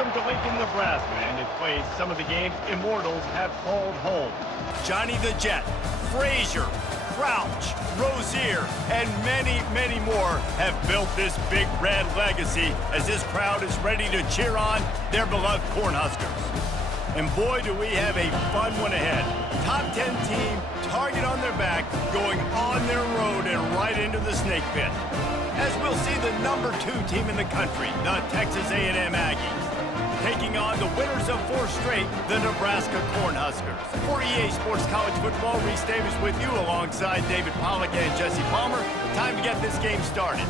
Welcome to Lincoln, Nebraska, and it plays some of the games immortals have called home. Johnny the Jet, Frazier, Crouch, Rozier, and many, many more have built this big red legacy as this crowd is ready to cheer on their beloved Cornhuskers. And boy, do we have a fun one ahead. Top 10 team, target on their back, going on their road and right into the snake pit. As we'll see the number 2 team in the country, the Texas A&M Aggies, taking on the winners of 4 straight, the Nebraska Cornhuskers. For EA Sports College Football, Reese Davis with you alongside David Pollack and Jesse Palmer. Time to get this game started.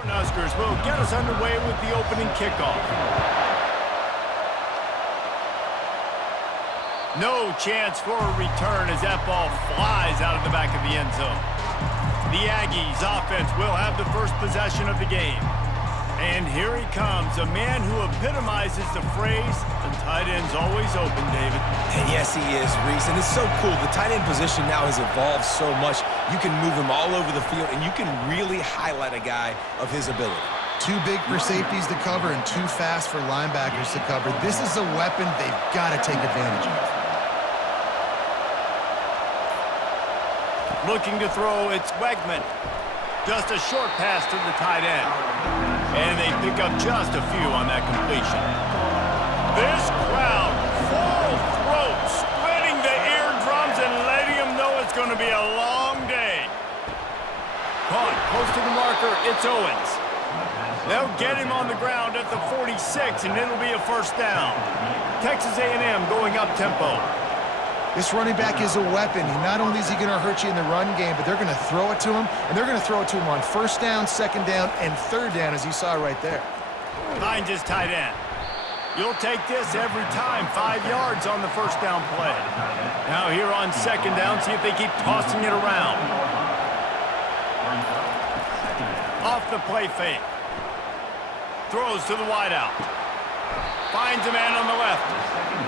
Cornhuskers will get us underway with the opening kickoff. No chance for a return as that ball flies out of the back of the end zone. The Aggies offense will have the first possession of the game. And here he comes, a man who epitomizes the phrase, the tight end's always open, David. And yes, he is, Reese, and it's so cool. The tight end position now has evolved so much. You can move him all over the field, and you can really highlight a guy of his ability. Too big for safeties to cover and too fast for linebackers to cover. This is a weapon they've got to take advantage of. Looking to throw, it's Wegman. Just a short pass to the tight end. And they pick up just a few on that completion. This crowd, full throat, splitting the eardrums and letting them know it's going to be a long day. Caught close to the marker, it's Owens. They'll get him on the ground at the 46, and it'll be a first down. Texas A&M going up tempo. This running back is a weapon. Not only is he going to hurt you in the run game, but they're going to throw it to him, and they're going to throw it to him on first down, second down, and third down, as you saw right there. Finds his tight end. You'll take this every time, 5 yards on the first down play. Now here on second down, see if they keep tossing it around. Off the play fake. Throws to the wideout. Finds a man on the left.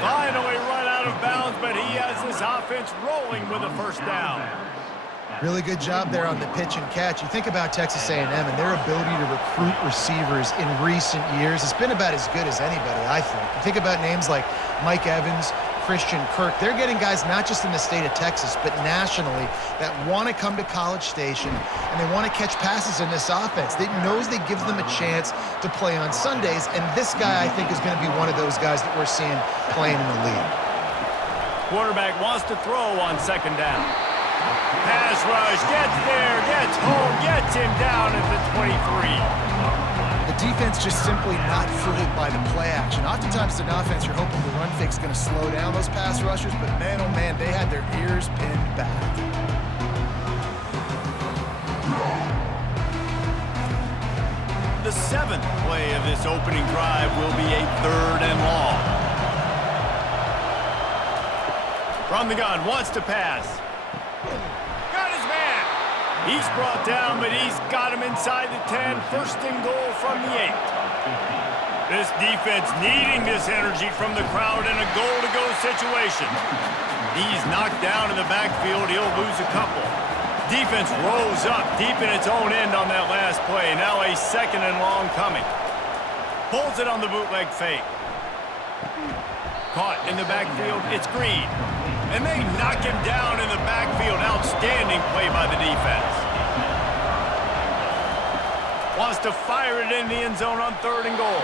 Finally run out of bounds, but he has this offense rolling with a first down. Really good job there on the pitch and catch. You think about Texas A&M and their ability to recruit receivers in recent years. It's been about as good as anybody, I think. You think about names like Mike Evans, Christian Kirk. They're getting guys not just in the state of Texas, but nationally that want to come to College Station and they want to catch passes in this offense. They knows they gives them a chance to play on Sundays, and this guy, I think, is going to be one of those guys that we're seeing playing in the league. Quarterback wants to throw on second down. Pass rush, gets there, gets home, gets him down at the 23. The defense just simply not fooled by the play action. Oftentimes, in offense, you're hoping the run fake's going to slow down those pass rushers, but man, oh man, they had their ears pinned back. The 7th play of this opening drive will be a third and long. From the gun, wants to pass. Got his man. He's brought down, but he's got him inside the 10. First and goal from the 8. This defense needing this energy from the crowd in a goal-to-go situation. He's knocked down in the backfield. He'll lose a couple. Defense rose up deep in its own end on that last play. Now a second and long coming. Pulls it on the bootleg fake. Caught in the backfield. It's Green. And they knock him down in the backfield. Outstanding play by the defense. Wants to fire it in the end zone on third and goal.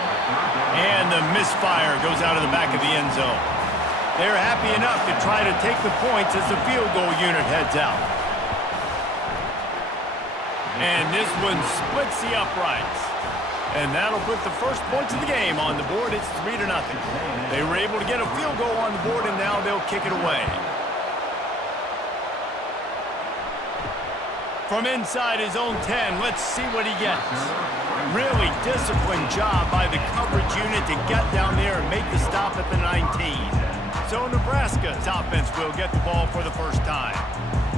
And the misfire goes out of the back of the end zone. They're happy enough to try to take the points as the field goal unit heads out. And this one splits the uprights. And that'll put the first points of the game on the board. It's 3-0. They were able to get a field goal on the board, and now they'll kick it away. From inside his own 10, let's see what he gets. Really disciplined job by the coverage unit to get down there and make the stop at the 19. So Nebraska's offense will get the ball for the first time.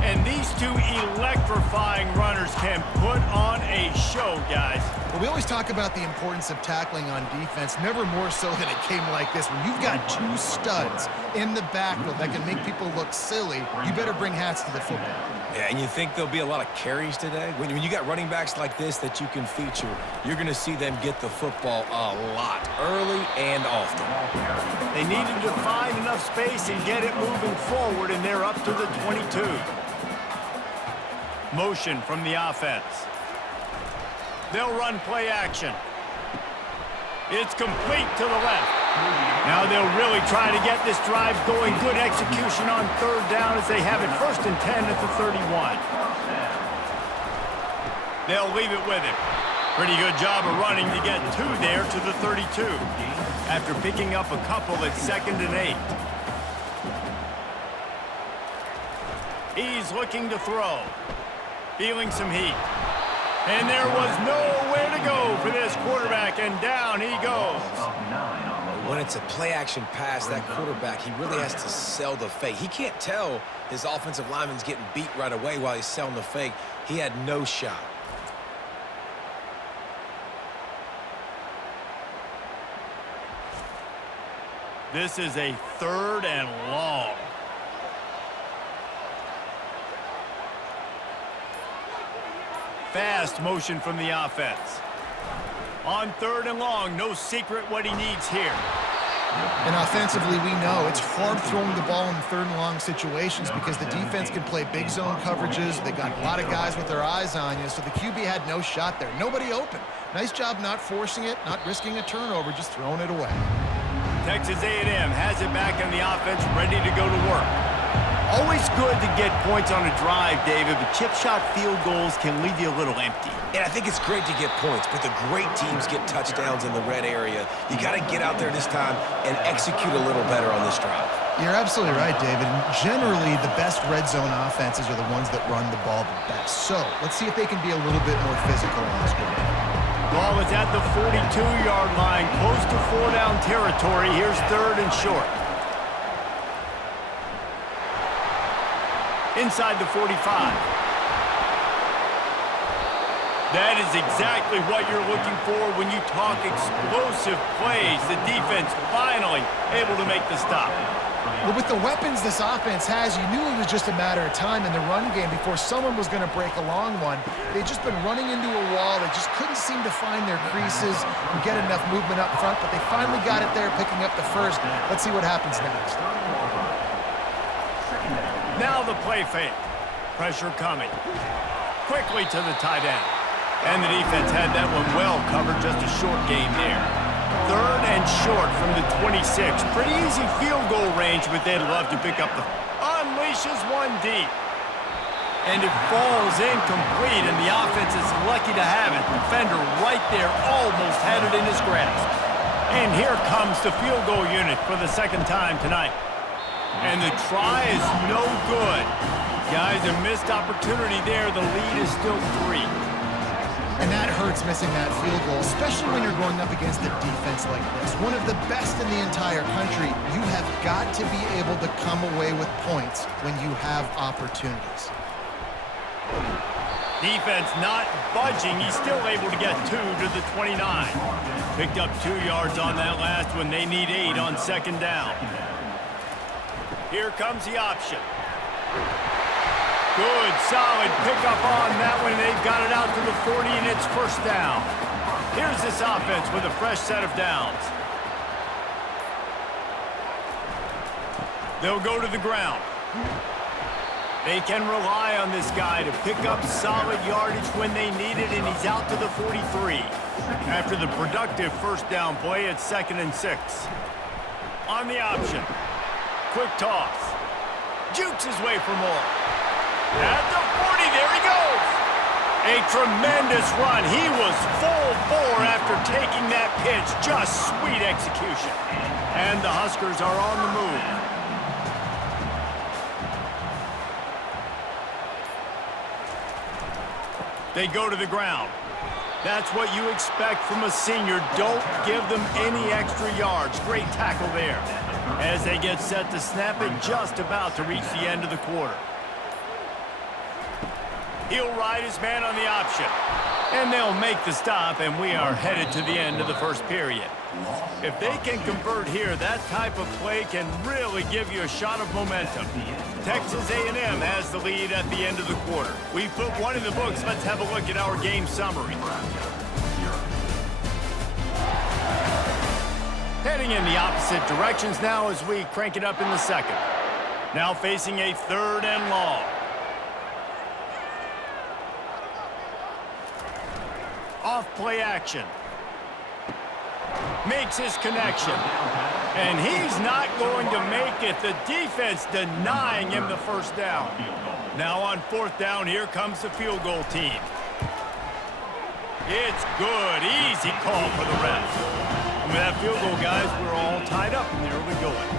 And these two electrifying runners can put on a show, guys. Well, we always talk about the importance of tackling on defense, never more so than it came like this. When you've got two studs in the backfield that can make people look silly, you better bring hats to the football. Yeah, and you think there'll be a lot of carries today? When you got running backs like this that you can feature, you're going to see them get the football a lot, early and often. They needed to find enough space and get it moving forward, and they're up to the 22. Motion from the offense. They'll run play action. It's complete to the left. Now they'll really try to get this drive going. Good execution on third down as they have it 1st and 10 at the 31. They'll leave it with him. Pretty good job of running to get 2 there to the 32. After picking up a couple at 2nd and 8. He's looking to throw. Feeling some heat. And there was nowhere to go for this quarterback, and down he goes. When it's a play-action pass, that quarterback, he really has to sell the fake. He can't tell his offensive lineman's getting beat right away while he's selling the fake. He had no shot. This is a 3rd and long. Fast motion from the offense. On 3rd and long, no secret what he needs here. And offensively, we know it's hard throwing the ball in 3rd and long situations because the defense can play big zone coverages. They got a lot of guys with their eyes on you, so the QB had no shot there. Nobody open. Nice job not forcing it, not risking a turnover, just throwing it away. Texas A&M has it back on the offense, ready to go to work. Always good to get points on a drive, David, but chip shot field goals can leave you a little empty. And I think it's great to get points, but the great teams get touchdowns in the red area. You got to get out there this time and execute a little better on this drive. You're absolutely right, David. And generally, the best red zone offenses are the ones that run the ball the best. So let's see if they can be a little bit more physical on this drive. Ball is at the 42-yard line, close to 4-down territory. Here's 3rd and short. Inside the 45. That is exactly what you're looking for when you talk explosive plays. The defense finally able to make the stop. Well, with the weapons this offense has, you knew it was just a matter of time in the run game before someone was going to break a long one. They'd just been running into a wall. They just couldn't seem to find their creases and get enough movement up front, but they finally got it there, picking up the first. Let's see what happens next. Now the play fake. Pressure coming. Quickly to the tight end. And the defense had that one well covered, just a short game there. 3rd and short from the 26. Pretty easy field goal range, but they'd love to pick up the... Unleashes one deep. And it falls incomplete, and the offense is lucky to have it. Defender right there almost had it in his grasp. And here comes the field goal unit for the 2nd time tonight. And the try is no good. Guys, a missed opportunity there. The lead is still 3. And that hurts missing that field goal, especially when you're going up against a defense like this. One of the best in the entire country. You have got to be able to come away with points when you have opportunities. Defense not budging. He's still able to get 2 to the 29. Picked up 2 yards on that last one. They need 8 on 2nd down. Here comes the option. Good, solid pickup on that one. They've got it out to the 40, and it's 1st down. Here's this offense with a fresh set of downs. They'll go to the ground. They can rely on this guy to pick up solid yardage when they need it, and he's out to the 43. After the productive 1st down play, it's 2nd and 6. On the option. Quick toss. Jukes his way for more. At the 40, there he goes. A tremendous run. He was full bore after taking that pitch. Just sweet execution. And the Huskers are on the move. They go to the ground. That's what you expect from a senior. Don't give them any extra yards. Great tackle there. As they get set to snap it, just about to reach the end of the quarter. He'll ride his man on the option. And they'll make the stop, and we are headed to the end of the first period. If they can convert here, that type of play can really give you a shot of momentum. Texas A&M has the lead at the end of the quarter. We put one in the books. Let's have a look at our game summary. Heading in the opposite directions now as we crank it up in the second. Now facing a 3rd and long. Off play action. Makes his connection. And he's not going to make it. The defense denying him the first down. Now on 4th down, here comes the field goal team. It's good. Easy call for the ref. And with that field goal, guys, we're all tied up in the early going.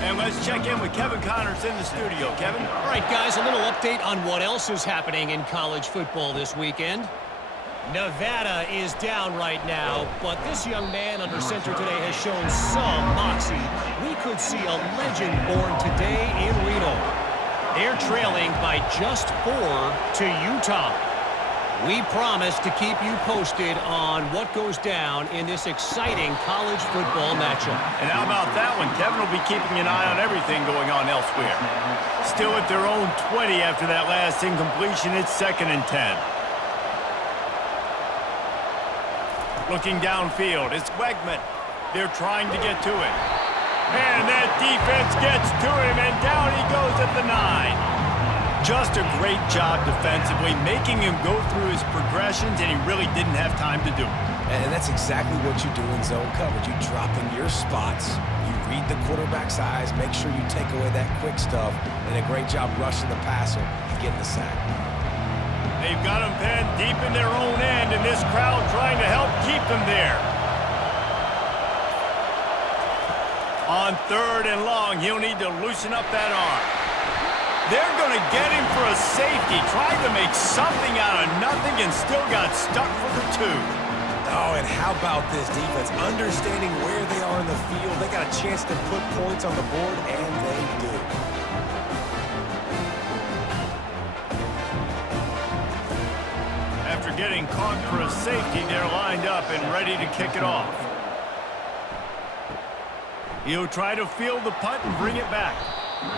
And let's check in with Kevin Connors in the studio. Kevin? All right, guys, a little update on what else is happening in college football this weekend. Nevada is down right now, but this young man under center today has shown some moxie. We could see a legend born today in Reno. They're trailing by just 4 to Utah. We promise to keep you posted on what goes down in this exciting college football matchup. And how about that one? Kevin will be keeping an eye on everything going on elsewhere. Still at their own 20 after that last incompletion. It's 2nd and 10. Looking downfield, it's Wegman. They're trying to get to it. And that defense gets to him, and down he goes at the 9. Just a great job defensively, making him go through his progressions, and he really didn't have time to do it. And that's exactly what you do in zone coverage. You drop in your spots, you read the quarterback's eyes, make sure you take away that quick stuff, and a great job rushing the passer and getting the sack. They've got them penned deep in their own end, and this crowd trying to help keep them there. On 3rd and long, he'll need to loosen up that arm. They're going to get him for a safety, trying to make something out of nothing, and still got stuck for the 2. Oh, and how about this defense? Understanding where they are in the field, they got a chance to put points on the board, and they do. After getting caught for a safety, they're lined up and ready to kick it off. He'll try to field the punt and bring it back.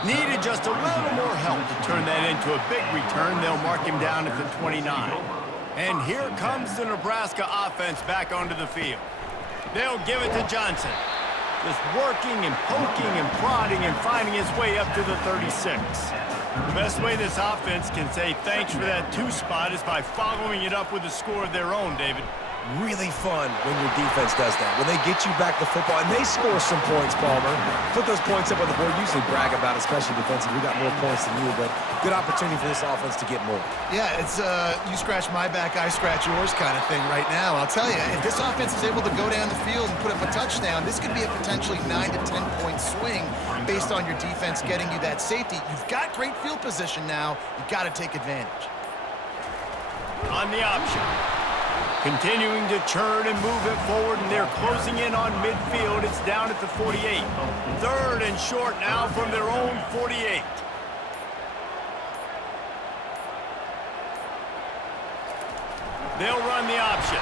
Needed just a little more help to turn that into a big return. They'll mark him down at the 29. And here comes the Nebraska offense back onto the field. They'll give it to Johnson. Just working and poking and prodding and finding his way up to the 36. The best way this offense can say thanks for that 2 spot is by following it up with a score of their own, David. Really fun when your defense does that. When they get you back the football, and they score some points, Palmer. Put those points up on the board. Usually brag about, especially defensively. We got more points than you, but good opportunity for this offense to get more. Yeah, it's you scratch my back, I scratch yours kind of thing right now. I'll tell you, if this offense is able to go down the field and put up a touchdown, this could be a potentially 9 to 10 point swing based on your defense getting you that safety. You've got great field position now. You've got to take advantage. On the option. Continuing to churn and move it forward, and they're closing in on midfield. It's down at the 48. 3rd and short now from their own 48. They'll run the option.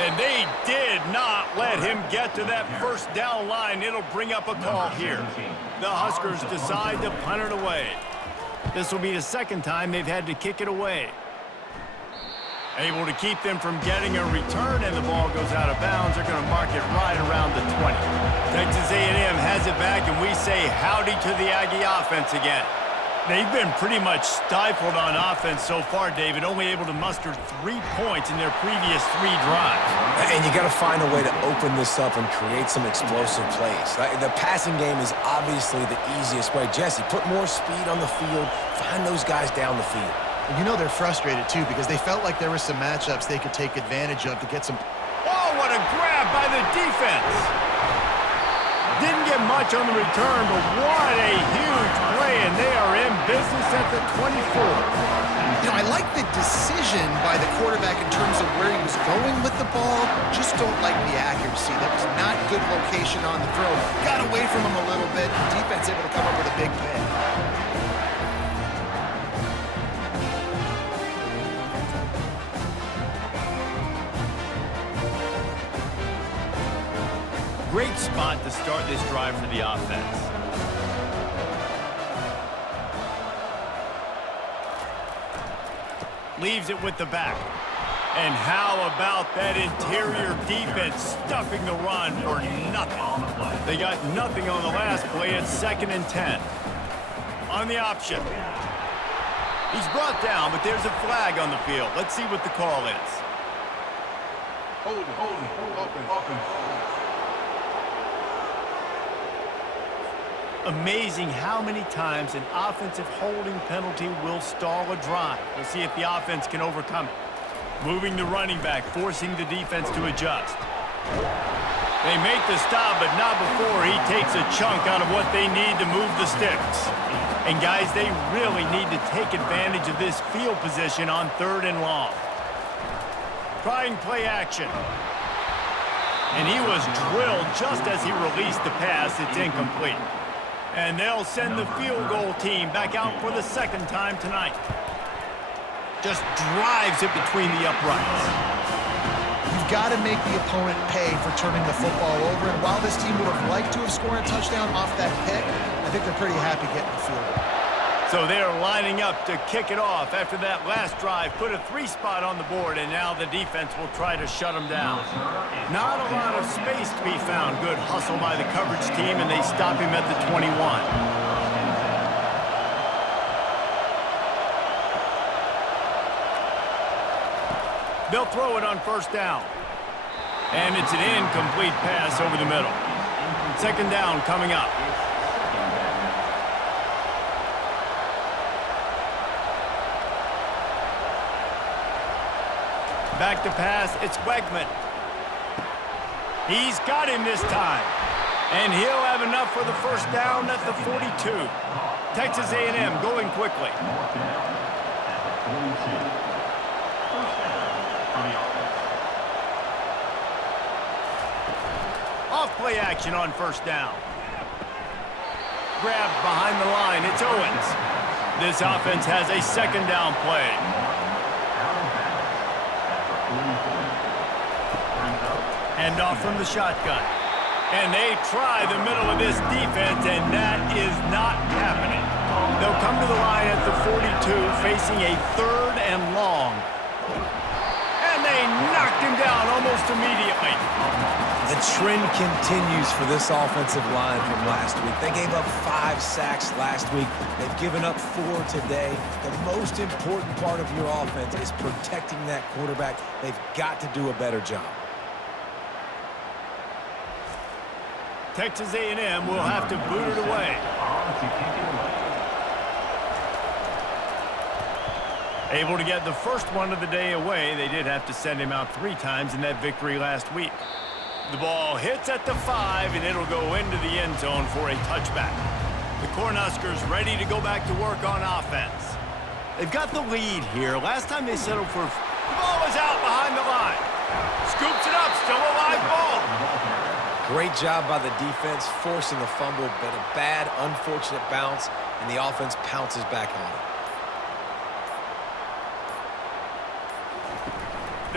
And they did not let him get to that 1st down line. It'll bring up a call here. The Huskers decide to punt it away. This will be the 2nd time they've had to kick it away. Able to keep them from getting a return, and the ball goes out of bounds. They're going to mark it right around the 20. Texas A&M has it back, and we say howdy to the Aggie offense again. They've been pretty much stifled on offense so far, David, only able to muster 3 points in their previous 3 drives. And you got to find a way to open this up and create some explosive plays. The passing game is obviously the easiest way. Jesse, put more speed on the field. Find those guys down the field. You know they're frustrated, too, because they felt like there were some matchups they could take advantage of to get some... Oh, what a grab by the defense! Didn't get much on the return, but what a huge play, and they are in business at the 24. You know, I like the decision by the quarterback in terms of where he was going with the ball. Just don't like the accuracy. That was not good location on the throw. Got away from him a little bit. Defense able to come up with a big pick. spot to start this drive for the offense. Leaves it with the back. And how about that interior defense stuffing the run for nothing? They got nothing on the last play. It's 2nd and 10. On the option. He's brought down, but there's a flag on the field. Let's see what the call is. Hold open. Amazing how many times an offensive holding penalty will stall a drive. We'll see if the offense can overcome it. Moving the running back, forcing the defense to adjust. They make the stop, but not before he takes a chunk out of what they need to move the sticks. And guys, they really need to take advantage of this field position on 3rd and long. Trying play action. And he was drilled just as he released the pass. It's incomplete. And they'll send the field goal team back out for the 2nd time tonight. Just drives it between the uprights. You've got to make the opponent pay for turning the football over. And while this team would have liked to have scored a touchdown off that pick, I think they're pretty happy getting the field goal. So they're lining up to kick it off after that last drive. Put a 3-spot on the board, and now the defense will try to shut them down. Not a lot of space to be found. Good hustle by the coverage team, and they stop him at the 21. They'll throw it on 1st down. And it's an incomplete pass over the middle. 2nd down coming up. Back to pass, it's Wegman. He's got him this time. And he'll have enough for the 1st down at the 42. Texas A&M going quickly. Off play action on 1st down. Grabbed behind the line, it's Owens. This offense has a 2nd down play. Hand off from the shotgun. And they try the middle of this defense, and that is not happening. They'll come to the line at the 42, facing a 3rd and long. And they knocked him down almost immediately. The trend continues for this offensive line from last week. They gave up 5 sacks last week. They've given up 4 today. The most important part of your offense is protecting that quarterback. They've got to do a better job. Texas A&M will have to boot it away. Able to get the first one of the day away. They did have to send him out 3 times in that victory last week. The ball hits at the 5, and it'll go into the end zone for a touchback. The Cornhuskers ready to go back to work on offense. They've got the lead here. Last time they settled for... The ball is out behind the line. Scoops it up. Still a live ball. Great job by the defense, forcing the fumble, but a bad, unfortunate bounce, and the offense pounces back on it.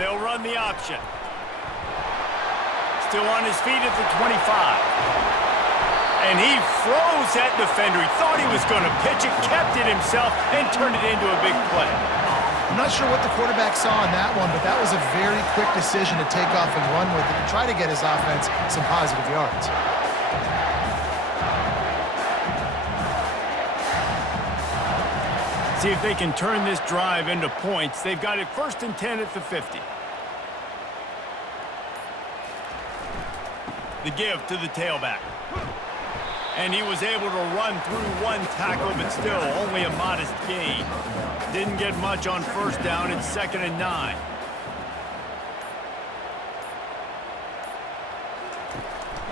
They'll run the option. Still on his feet at the 25. And he froze that defender. He thought he was going to pitch it, kept it himself, and turned it into a big play. I'm not sure what the quarterback saw on that one, but that was a very quick decision to take off and run with it and try to get his offense some positive yards. See if they can turn this drive into points. They've got it 1st and 10 at the 50. The give to the tailback. And he was able to run through 1 tackle, but still only a modest gain. Didn't get much on 1st down. It's 2nd and 9.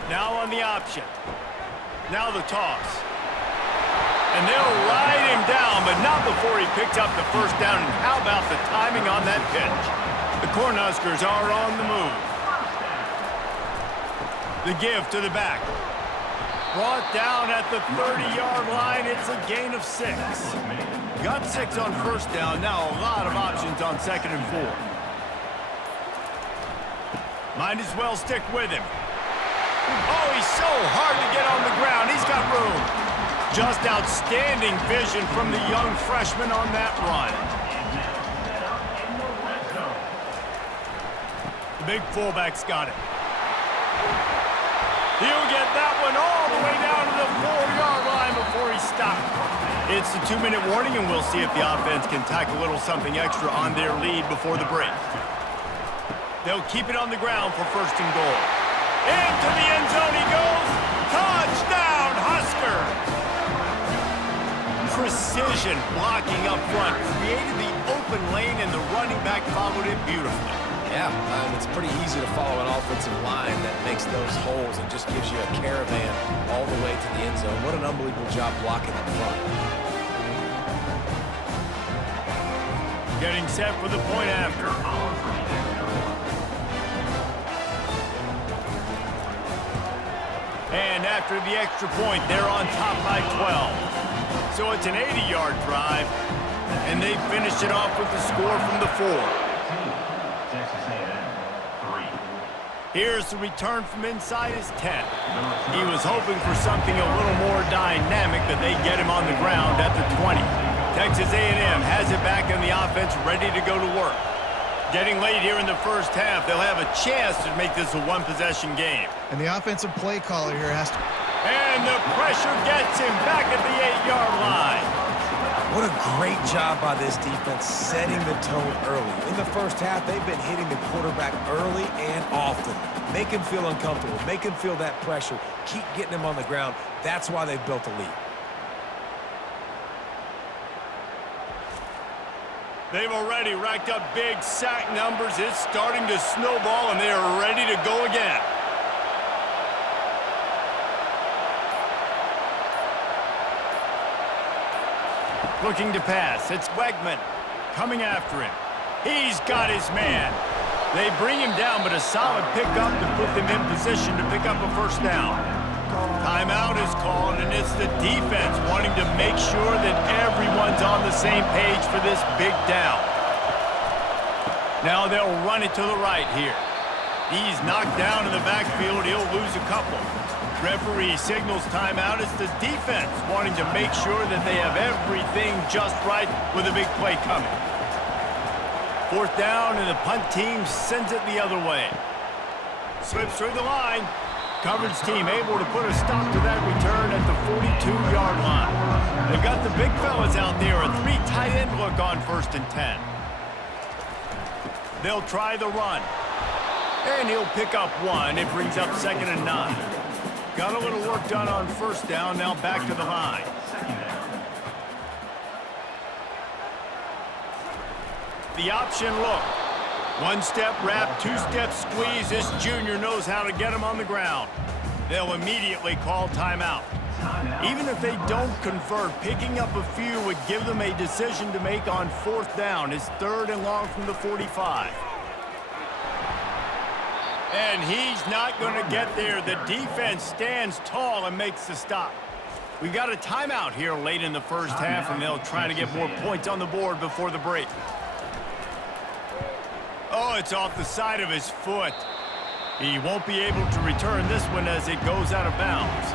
Now on the option. Now the toss. And they'll ride him down, but not before he picks up the 1st down. And how about the timing on that pitch? The Cornhuskers are on the move. The give to the back. Brought down at the 30-yard line. It's a gain of 6. Got 6 on 1st down. Now a lot of options on 2nd and 4. Might as well stick with him. Oh, he's so hard to get on the ground. He's got room. Just outstanding vision from the young freshman on that run. The big fullback's got it. He'll get that one all the way down to the 4-yard line before he stopped. It's the 2-minute warning, and we'll see if the offense can tack a little something extra on their lead before the break. They'll keep it on the ground for 1st and goal. Into the end zone he goes. Touchdown, Husker! Precision blocking up front created the open lane, and the running back followed it beautifully. Yeah, it's pretty easy to follow an offensive line that makes those holes and just gives you a caravan all the way to the end zone. What an unbelievable job blocking up front. Getting set for the point after. And after the extra point, they're on top by 12. So it's an 80-yard drive, and they finish it off with the score from the 4. Here's the return from inside his 10. He was hoping for something a little more dynamic, but they get him on the ground at the 20. Texas A&M has it back in the offense, ready to go to work. Getting late here in the first half, they'll have a chance to make this a one-possession game. And the offensive play caller here has to... And the pressure gets him back at the 8-yard line. What a great job by this defense setting the tone early. In the first half, they've been hitting the quarterback early and often. Make him feel uncomfortable. Make him feel that pressure. Keep getting him on the ground. That's why they've built a lead. They've already racked up big sack numbers. It's starting to snowball, and they are ready to go again. Looking to pass. It's Wegman coming after him. He's got his man. They bring him down, but a solid pickup to put them in position to pick up a 1st down. Timeout is called, and it's the defense wanting to make sure that everyone's on the same page for this big down. Now they'll run it to the right here. He's knocked down in the backfield. He'll lose a couple. Referee signals timeout. It's the defense wanting to make sure that they have everything just right with a big play coming. 4th down, and the punt team sends it the other way. Slips through the line. Coverage team able to put a stop to that return at the 42-yard line. They've got the big fellas out there, a 3 tight end look on 1st and 10. They'll try the run. And he'll pick up 1. It brings up 2nd and 9. Got a little work done on 1st down, now back to the line. The option look. 1-step wrap, 2-step squeeze. This junior knows how to get him on the ground. They'll immediately call timeout. Even if they don't convert, picking up a few would give them a decision to make on 4th down. It's 3rd and long from the 45. And he's not going to get there. The defense stands tall and makes the stop. We've got a timeout here late in the first half, and they'll try to get more points on the board before the break. Oh, it's off the side of his foot. He won't be able to return this one as it goes out of bounds.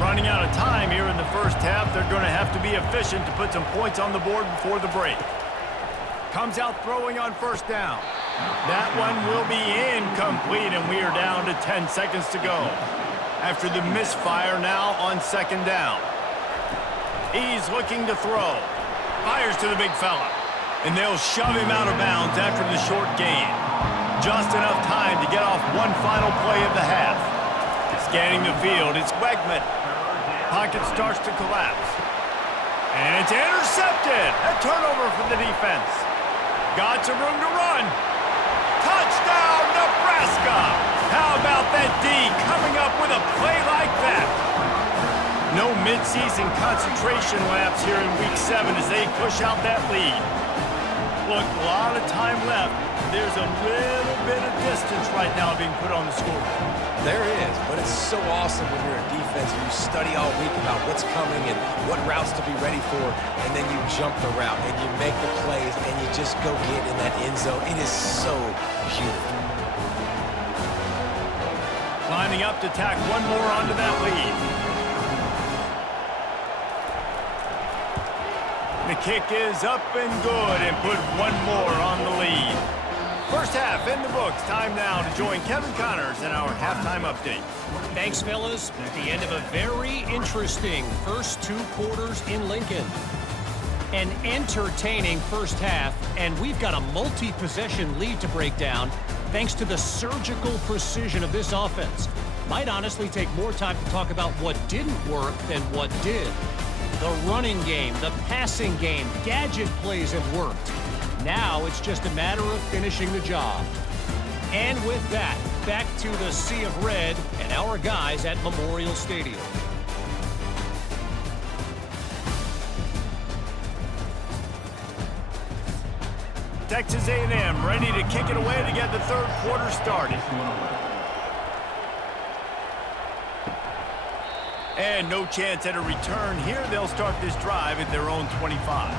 Running out of time here in the first half, they're going to have to be efficient to put some points on the board before the break. Comes out throwing on 1st down. That one will be incomplete, and we are down to 10 seconds to go. After the misfire now on 2nd down. He's looking to throw. Fires to the big fella. And they'll shove him out of bounds after the short gain. Just enough time to get off one final play of the half. Scanning the field, it's Wegman. Pocket starts to collapse. And it's intercepted. A turnover for the defense. Got some room to run. Touchdown, Nebraska! How about that D coming up with a play like that? No midseason concentration laps here in Week 7 as they push out that lead. Look, a lot of time left. There's a little bit of distance right now being put on the scoreboard. There is, but it's so awesome when you're a defense and you study all week about what's coming and what routes to be ready for, and then you jump the route and you make the plays and you just go get in that end zone. It is so beautiful. Line lining up to tack one more onto that lead. The kick is up and good and put one more on the lead. First half in the books. Time now to join Kevin Connors in our halftime update. Thanks, fellas. At the end of a very interesting first 2 quarters in Lincoln. An entertaining first half, and we've got a multi-possession lead to break down thanks to the surgical precision of this offense. Might honestly take more time to talk about what didn't work than what did. The running game, the passing game, gadget plays have worked. Now it's just a matter of finishing the job. And with that, back to the sea of red and our guys at Memorial Stadium. Texas A&M ready to kick it away to get the third quarter started. And no chance at a return here. They'll start this drive at their own 25.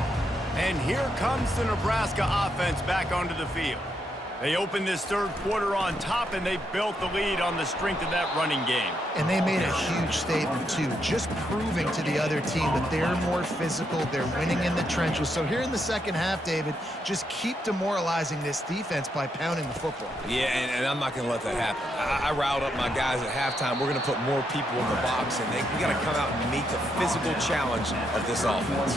And here comes the Nebraska offense back onto the field. They opened this third quarter on top, and they built the lead on the strength of that running game. And they made a huge statement, too, just proving to the other team that they're more physical, they're winning in the trenches. So here in the second half, David, just keep demoralizing this defense by pounding the football. Yeah, and I'm not going to let that happen. I riled up my guys at halftime. We're going to put more people in the box, and we got to come out and meet the physical challenge of this offense.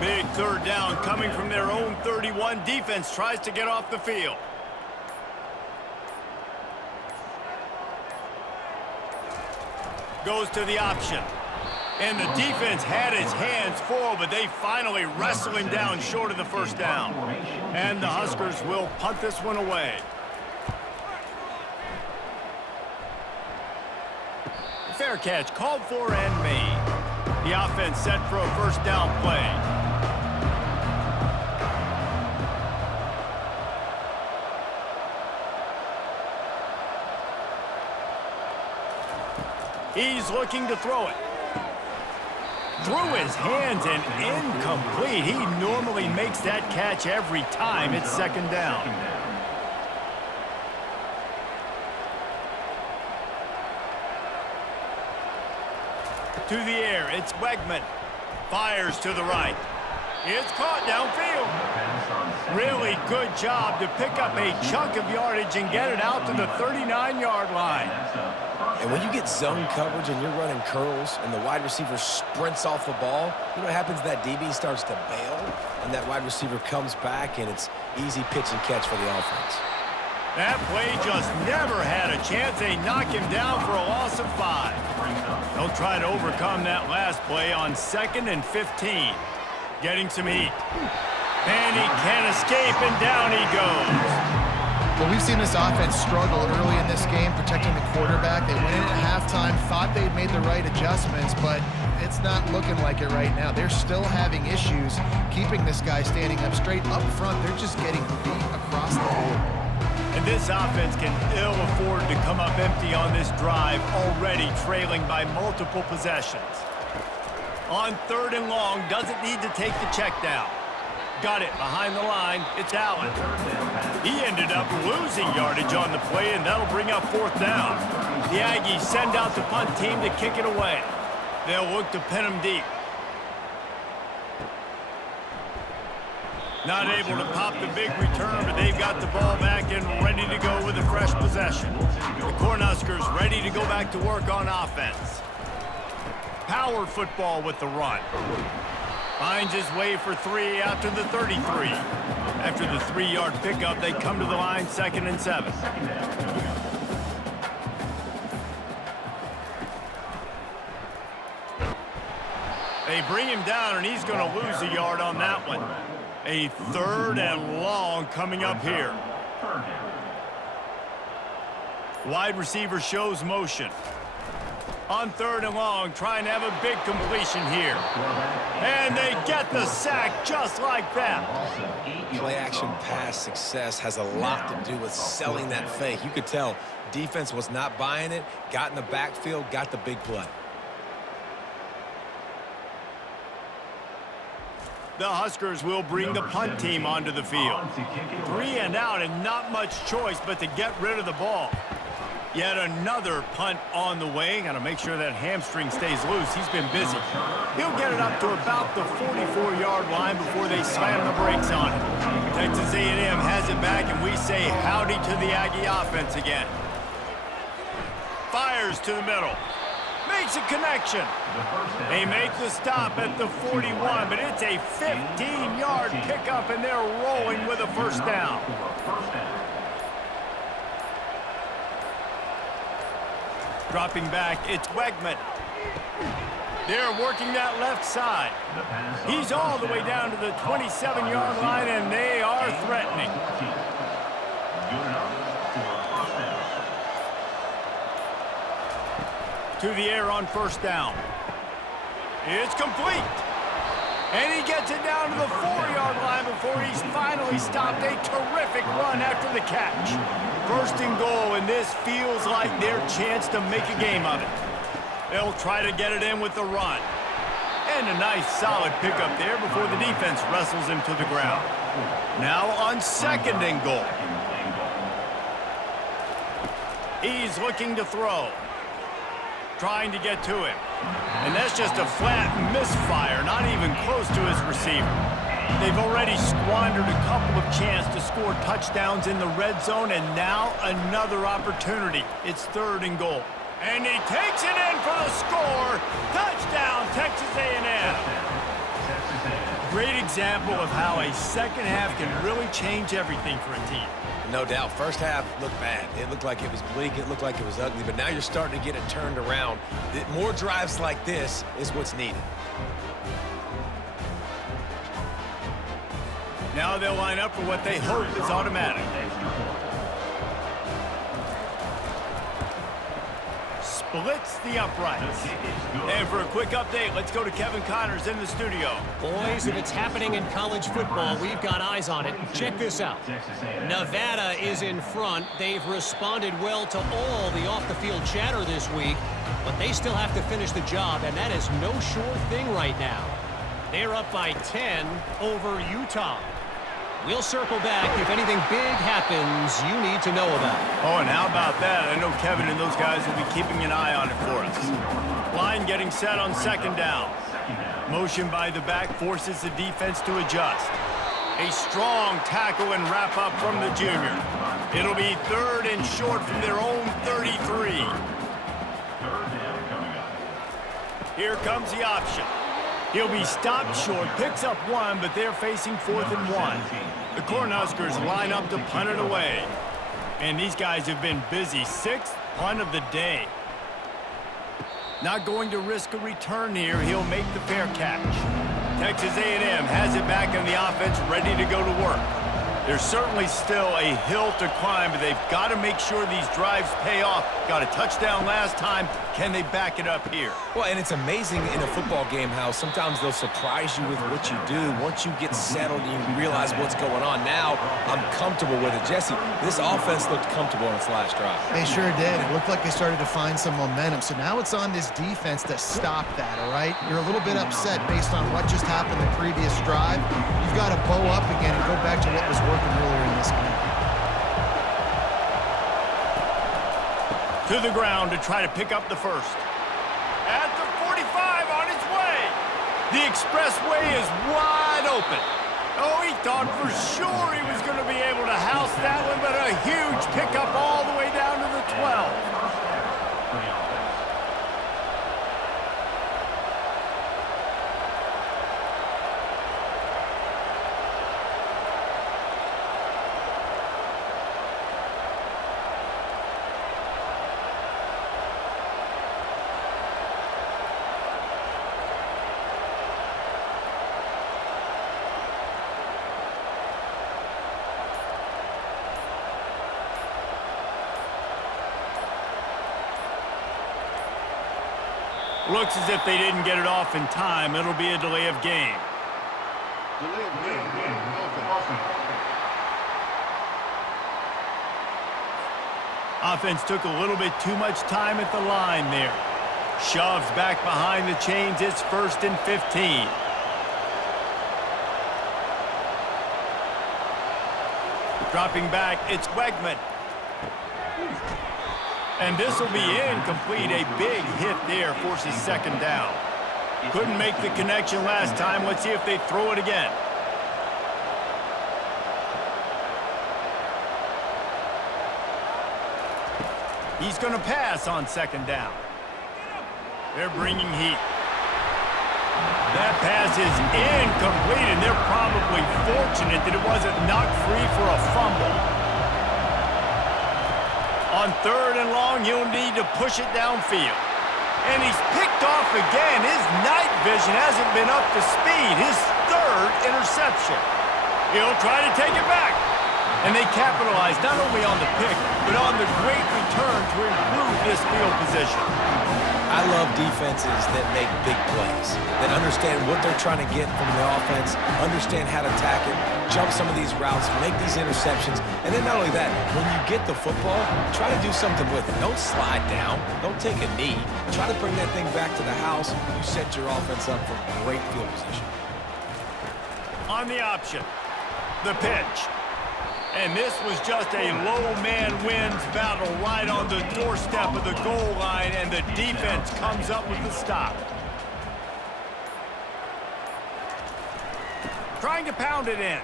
Big third down coming from their own 31. Defense tries to get off the field. Goes to the option. And the defense had his hands full, but they finally wrestle him down short of the first down. And the Huskers will punt this one away. Fair catch called for and made. The offense set for a first down play. He's looking to throw it. Through his hands and incomplete. He normally makes that catch every time. It's second down. To the air, it's Wegman. Fires to the right. It's caught downfield. Really good job to pick up a chunk of yardage and get it out to the 39-yard line. And when you get zone coverage and you're running curls and the wide receiver sprints off the ball, you know what happens? That DB starts to bail, and that wide receiver comes back, and it's easy pitch and catch for the offense. That play just never had a chance. They knock him down for a loss of 5. They'll try to overcome that last play on 2nd and 15. Getting some heat. And he can't escape, and down he goes. Well, we've seen this offense struggle early in this game, protecting the quarterback. They went in at halftime, thought they'd made the right adjustments, but it's not looking like it right now. They're still having issues keeping this guy standing up straight. Up front, they're just getting beat across the board. And this offense can ill afford to come up empty on this drive, already trailing by multiple possessions. On 3rd and long, doesn't need to take the check down. Got it behind the line. It's Allen. He ended up losing yardage on the play, and that'll bring up 4th down. The Aggies send out the punt team to kick it away. They'll look to pin him deep. Not able to pop the big return, but they've got the ball back and ready to go with a fresh possession. The Cornhuskers ready to go back to work on offense. Power football with the run. Finds his way for 3 out to the 33. After the 3-yard pickup, they come to the line 2nd and 7. They bring him down, and he's going to lose a yard on that one. A 3rd and long coming up here. Wide receiver shows motion. On 3rd and long, trying to have a big completion here. And they get the sack just like that. Play-action pass success has a lot to do with selling that fake. You could tell defense was not buying it, got in the backfield, got the big play. The Huskers will bring the punt team onto the field. 3 and out, and not much choice but to get rid of the ball. Yet another punt on the way. Got to make sure that hamstring stays loose. He's been busy. He'll get it up to about the 44-yard line before they slam the brakes on it. Texas A&M has it back, and we say howdy to the Aggie offense again. Fires to the middle. Makes a connection. They make the stop at the 41, but it's a 15-yard pickup, and they're rolling with a first down. Dropping back, it's Wegman. They're working that left side. He's all the way down to the 27-yard line, and they are threatening. To the air on first down. It's complete. And he gets it down to the 4-yard line before he's finally stopped. A terrific run after the catch. First and goal, and this feels like their chance to make a game of it. They'll try to get it in with the run. And a nice solid pickup there before the defense wrestles him to the ground. Now on second and goal. He's looking to throw. Trying to get to him. And that's just a flat misfire, not even close to his receiver. They've already squandered a couple of chances to score touchdowns in the red zone, and now another opportunity. It's third and goal. And he takes it in for the score. Touchdown, Texas A&M. Great example of how a second half can really change everything for a team. No doubt. First half looked bad. It looked like it was bleak. It looked like it was ugly. But now you're starting to get it turned around. More drives like this is what's needed. Now they'll line up for what they hope is automatic. Splits the uprights. And for a quick update, let's go to Kevin Connors in the studio. Boys, if it's happening in college football, we've got eyes on it. Check this out. Nevada is in front. They've responded well to all the off-the-field chatter this week, but they still have to finish the job, and that is no sure thing right now. They're up by 10 over Utah. We'll circle back if anything big happens you need to know about. Oh, and how about that? I know Kevin and those guys will be keeping an eye on it for us. Line getting set on second down. Motion by the back forces the defense to adjust. A strong tackle and wrap up from the junior. It'll be third and short from their own 33. Here comes the option. He'll be stopped short, picks up one, but they're facing 4th and 1. The Cornhuskers line up to punt it away. And these guys have been busy. 6th punt of the day. Not going to risk a return here. He'll make the fair catch. Texas A&M has it back on the offense, ready to go to work. There's certainly still a hill to climb, but they've got to make sure these drives pay off. Got a touchdown last time. Can they back it up here? Well, and it's amazing in a football game how sometimes they'll surprise you with what you do. Once you get settled and you realize what's going on, now I'm comfortable with it. Jesse, this offense looked comfortable in its last drive. They sure did. It looked like they started to find some momentum. So now it's on this defense to stop that, all right? You're a little bit upset based on what just happened the previous drive. You've got to bow up again and go back to what was working earlier in this game. To the ground to try to pick up the first. At the 45 on its way. The expressway is wide open. Oh, he thought for sure he was going to be able to house that one, but a huge pickup all the way down to the 12. Looks as if they didn't get it off in time. It'll be a delay of game. Delay of game. Offense took a little bit too much time at the line there. Shoves back behind the chains. It's 1st and 15. Dropping back, it's Wegman. And this will be incomplete. A big hit there forces second down. Couldn't make the connection last time. Let's see if they throw it again. He's going to pass on second down. They're bringing heat. That pass is incomplete, and they're probably fortunate that it wasn't knocked free for a fumble. On third and long, he'll need to push it downfield. And he's picked off again. His night vision hasn't been up to speed. His third interception. He'll try to take it back. And they capitalize not only on the pick, but on the great return to improve this field position. I love defenses that make big plays, that understand what they're trying to get from the offense, understand how to attack it, jump some of these routes, make these interceptions, and then not only that, when you get the football, try to do something with it. Don't slide down. Don't take a knee. Try to bring that thing back to the house. You set your offense up for great field position. On the option, the pitch. And this was just a low man wins battle right on the doorstep of the goal line, and the defense comes up with the stop. Trying to pound it in.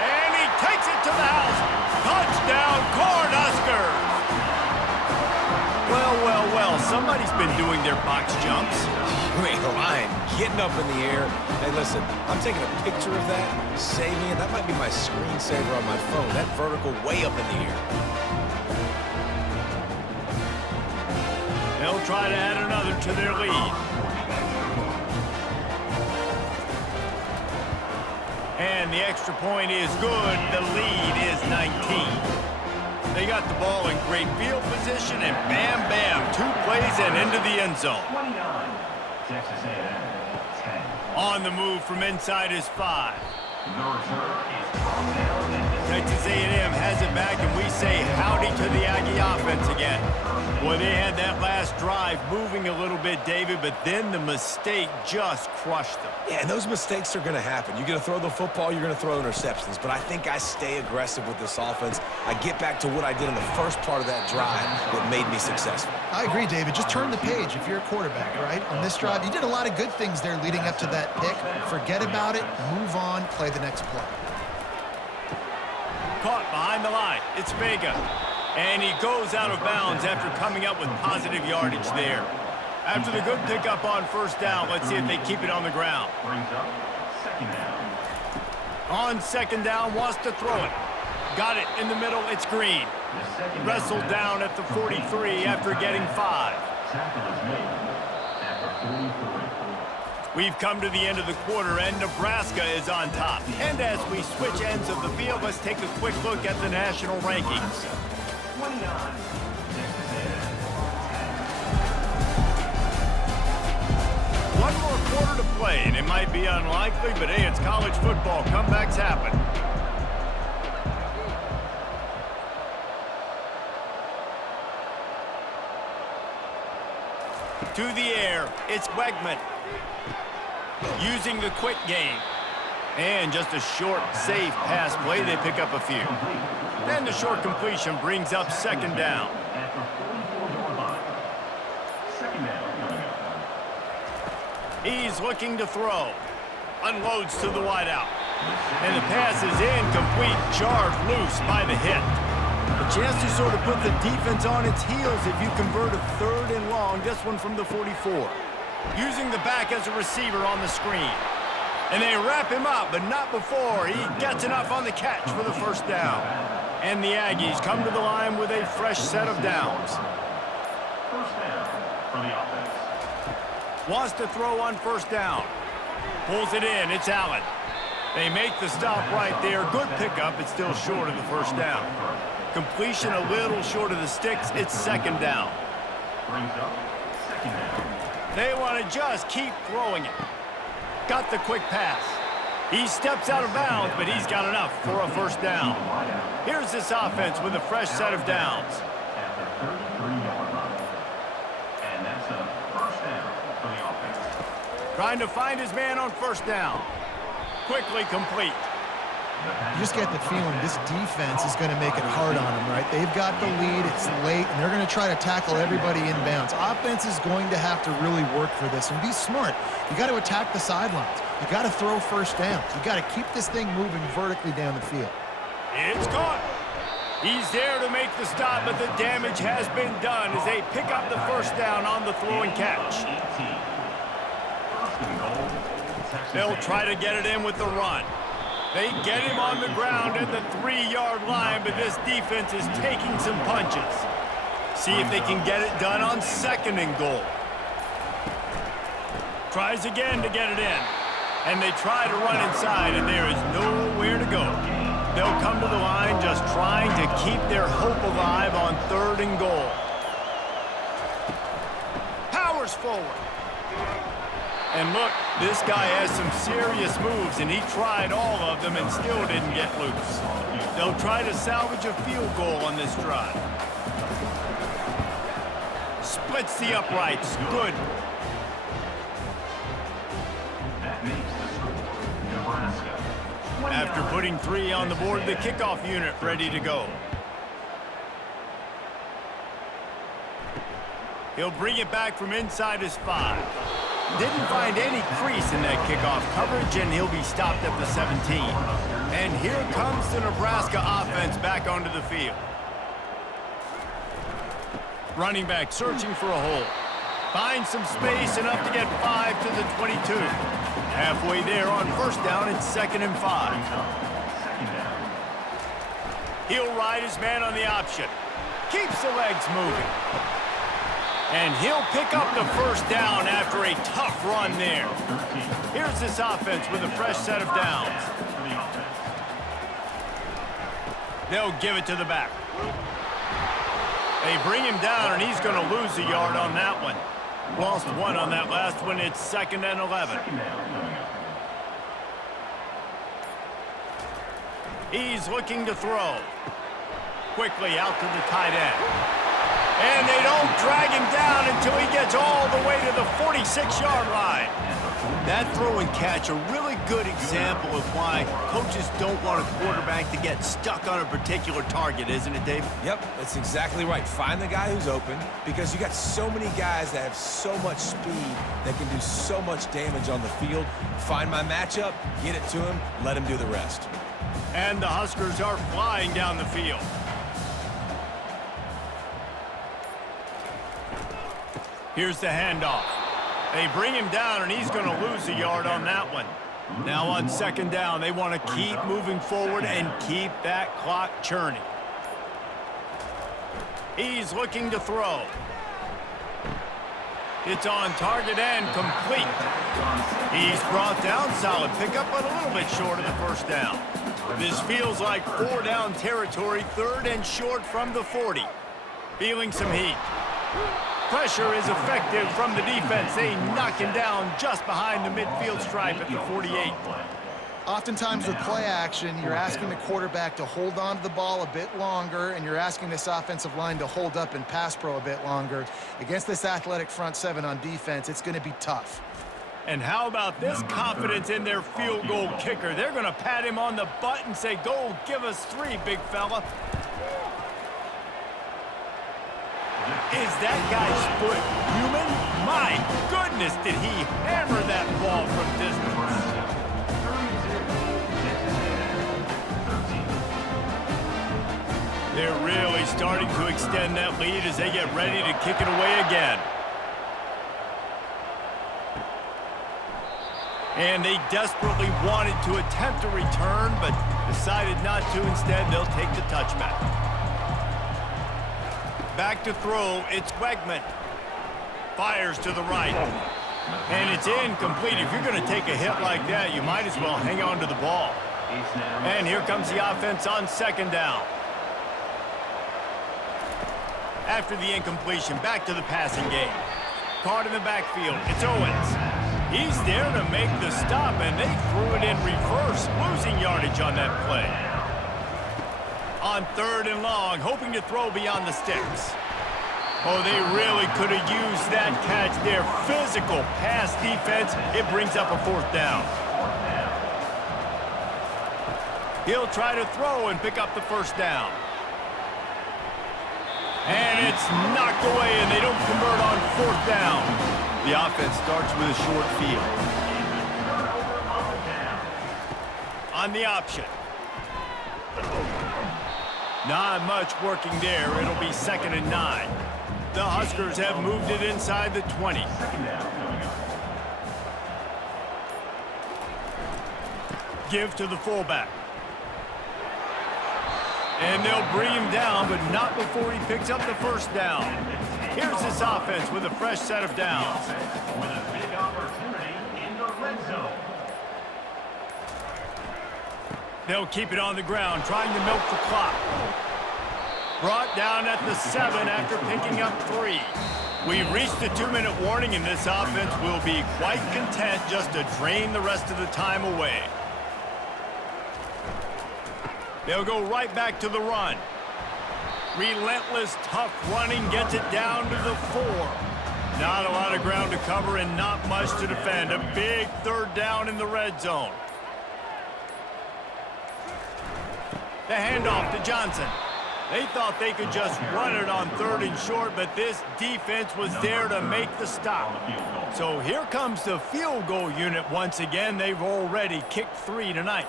And he takes it to the house. Touchdown, Cornhuskers! Well, well, well, somebody's been doing their box jumps. You ain't lying. Getting up in the air. Hey, listen, I'm taking a picture of that, saving it. That might be my screensaver on my phone. That vertical way up in the air. They'll try to add another to their lead. And the extra point is good. The lead is 19. They got the ball in great field position, and bam, bam, 2 plays and into the end zone. 29, Texas A&M, 10. On the move from inside his 5. The return is brought down and Texas A&M has it back, and we say howdy to the Aggie offense again. Boy, they had that last drive moving a little bit, David, but then the mistake just crushed them. Yeah, and those mistakes are going to happen. You're going to throw the football, you're going to throw interceptions. But I think I stay aggressive with this offense. I get back to what I did in the first part of that drive that made me successful. I agree, David. Just turn the page if you're a quarterback, right? On this drive, you did a lot of good things there leading up to that pick. Forget about it, move on, play the next play. Caught behind the line. It's Vega. And he goes out of bounds after coming up with positive yardage there. After the good pickup on first down, let's see if they keep it on the ground. brings up second down. On second down, wants to throw it. Got it in the middle. It's Green. The second Wrestled down at the 43 after getting 5. tackle is made after 43. We've come to the end of the quarter, and Nebraska is on top. And as we switch ends of the field, let's take a quick look at the national rankings. 29, Texas A&M, 10. One more quarter to play, and it might be unlikely, but hey, it's college football. Comebacks happen. To the air, it's Wegman. Using the quick game. And just a short, safe pass play, they pick up a few. Then the short completion brings up second down. At the 44-yard line. Second down coming up. He's looking to throw. Unloads to the wideout. And the pass is incomplete, jarred loose by the hit. A chance to sort of put the defense on its heels if you convert a third and long, this one from the 44. Using the back as a receiver on the screen. And they wrap him up, but not before he gets enough on the catch for the first down. And the Aggies come to the line with a fresh set of downs. First down for the offense. Wants to throw on first down. Pulls it in. It's Allen. They make the stop right there. Good pickup. It's still short of the first down. Completion a little short of the sticks. It's second down. Brings up second down. They want to just keep throwing it. Got the quick pass. He steps out of bounds, but he's got enough for a first down. Here's this offense with a fresh set of downs. At the 33-yard line. And that's a first down for the offense. Trying to find his man on first down. Quickly complete. You just get the feeling this defense is going to make it hard on them, right? They've got the lead, it's late, and they're going to try to tackle everybody inbounds. Offense is going to have to really work for this and be smart. You got to attack the sidelines. You got to throw first downs. You got to keep this thing moving vertically down the field. It's caught. He's there to make the stop, but the damage has been done as they pick up the first down on the throw and catch. They'll try to get it in with the run. They get him on the ground at the 3-yard line, but this defense is taking some punches. See if they can get it done on 2nd and goal. Tries again to get it in. And they try to run inside, and there is nowhere to go. They'll come to the line just trying to keep their hope alive on 3rd and goal. Powers forward. And look, this guy has some serious moves, and he tried all of them and still didn't get loose. They'll try to salvage a field goal on this drive. Splits the uprights. Good. That makes the score Nebraska. After putting 3 on the board, the kickoff unit ready to go. He'll bring it back from inside his 5. Didn't find any crease in that kickoff coverage, and he'll be stopped at the 17. And here comes the Nebraska offense back onto the field. Running back searching for a hole. Finds some space, enough to get 5 to the 22. Halfway there on 1st down, it's 2nd and 5. He'll ride his man on the option. Keeps the legs moving. And he'll pick up the 1st down after a tough run there. Here's this offense with a fresh set of downs. They'll give it to the back. They bring him down, and he's going to lose a yard on that one. Lost 1 on that last one. It's 2nd and 11. He's looking to throw. Quickly out to the tight end. And they don't drag him down until he gets all the way to the 46-yard line. That throw and catch, a really good example of why coaches don't want a quarterback to get stuck on a particular target, isn't it, David? Yep, that's exactly right. Find the guy who's open, because you got so many guys that have so much speed that can do so much damage on the field. Find my matchup, get it to him, let him do the rest. And the Huskers are flying down the field. Here's the handoff. They bring him down, and he's going to lose a yard on that one. Now on 2nd down, they want to keep moving forward and keep that clock churning. He's looking to throw. It's on target and complete. He's brought down, solid pickup, but a little bit short of the 1st down. This feels like 4-down territory, 3rd and short from the 40. Feeling some heat. Pressure is effective from the defense. They knock him down just behind the midfield stripe at the 48. Oftentimes with play action, you're asking the quarterback to hold on to the ball a bit longer, and you're asking this offensive line to hold up and pass pro a bit longer. Against this athletic front 7 on defense, it's going to be tough. And how about this confidence in their field goal kicker? They're going to pat him on the butt and say, "Go, give us 3, big fella." Is that guy's foot human? My goodness, did he hammer that ball from distance. They're really starting to extend that lead as they get ready to kick it away again. And they desperately wanted to attempt a return, but decided not to. Instead, they'll take the touchback. Back to throw, it's Wegman. Fires to the right. And it's incomplete. If you're going to take a hit like that, you might as well hang on to the ball. And here comes the offense on 2nd down. After the incompletion, back to the passing game. Caught in the backfield, it's Owens. He's there to make the stop, and they threw it in reverse, losing yardage on that play. On 3rd and long, hoping to throw beyond the sticks. Oh, they really could have used that catch there. Physical pass defense. It brings up a 4th down. He'll try to throw and pick up the first down. And it's knocked away, and they don't convert on fourth down. The offense starts with a short field. On the option. Not much working there. It'll be 2nd and 9. The Huskers have moved it inside the 20. Give to the fullback. And they'll bring him down, but not before he picks up the first down. Here's this offense with a fresh set of downs. With a big opportunity in the red zone. They'll keep it on the ground, trying to milk the clock. Brought down at the 7 after picking up 3. We've reached the 2-minute warning, and this offense will be quite content just to drain the rest of the time away. They'll go right back to the run. Relentless, tough running gets it down to the 4. Not a lot of ground to cover and not much to defend. A big 3rd down in the red zone. The handoff to Johnson. They thought they could just run it on 3rd and short, but this defense was there to make the stop. So here comes the field goal unit once again. They've already kicked 3 tonight.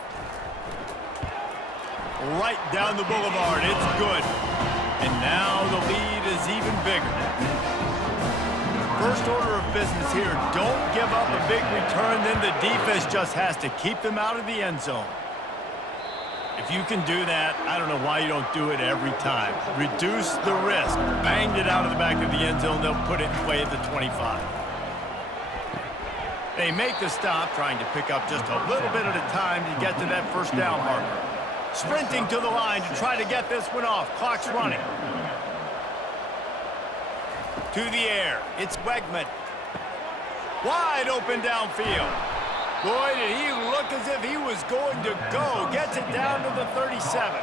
Right down the boulevard. It's good. And now the lead is even bigger. First order of business here. Don't give up a big return, then the defense just has to keep them out of the end zone. If you can do that, I don't know why you don't do it every time. Reduce the risk. Banged it out of the back of the end zone. They'll put it in play at the 25. They make the stop, trying to pick up just a little bit at a time to get to that first down marker. Sprinting to the line to try to get this one off. Clock's running. To the air. It's Wegman. Wide open downfield. Boy, did he look as if he was going to go. Gets it down to the 37.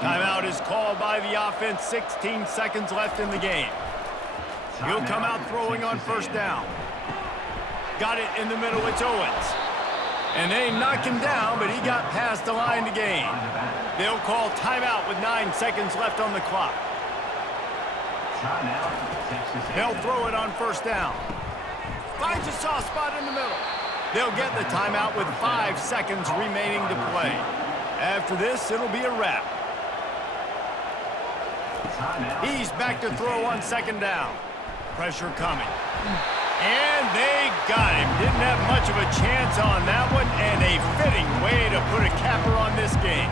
Timeout is called by the offense. 16 seconds left in the game. He'll come out throwing on first down. Got it in the middle. It's Owens. And they knock him down, but he got past the line to gain. They'll call timeout with 9 seconds left on the clock. They'll throw it on first down. Finds a soft spot in the middle. They'll get the timeout with 5 seconds remaining to play. After this, it'll be a wrap. He's back to throw on 2nd down. Pressure coming. And they got him. Didn't have much of a chance on that one, and a fitting way to put a capper on this game.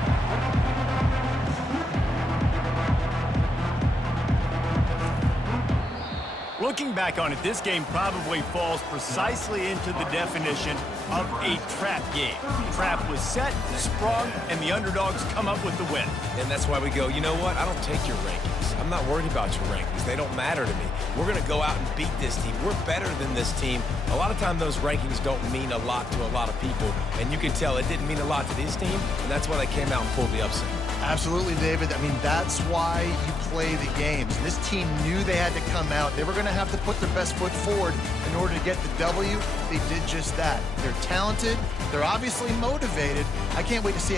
Looking back on it, this game probably falls precisely into the definition of a trap game. Trap was set, sprung, and the underdogs come up with the win. And that's why we go, you know what? I don't take your rankings. I'm not worried about your rankings. They don't matter to me. We're going to go out and beat this team. We're better than this team. A lot of time those rankings don't mean a lot to a lot of people. And you can tell it didn't mean a lot to this team, and that's why they came out and pulled the upset. Absolutely, David. I mean, that's why you play the games. This team knew they had to come out. They were going to have to put their best foot forward in order to get the W. They did just that. They're talented. They're obviously motivated. I can't wait to see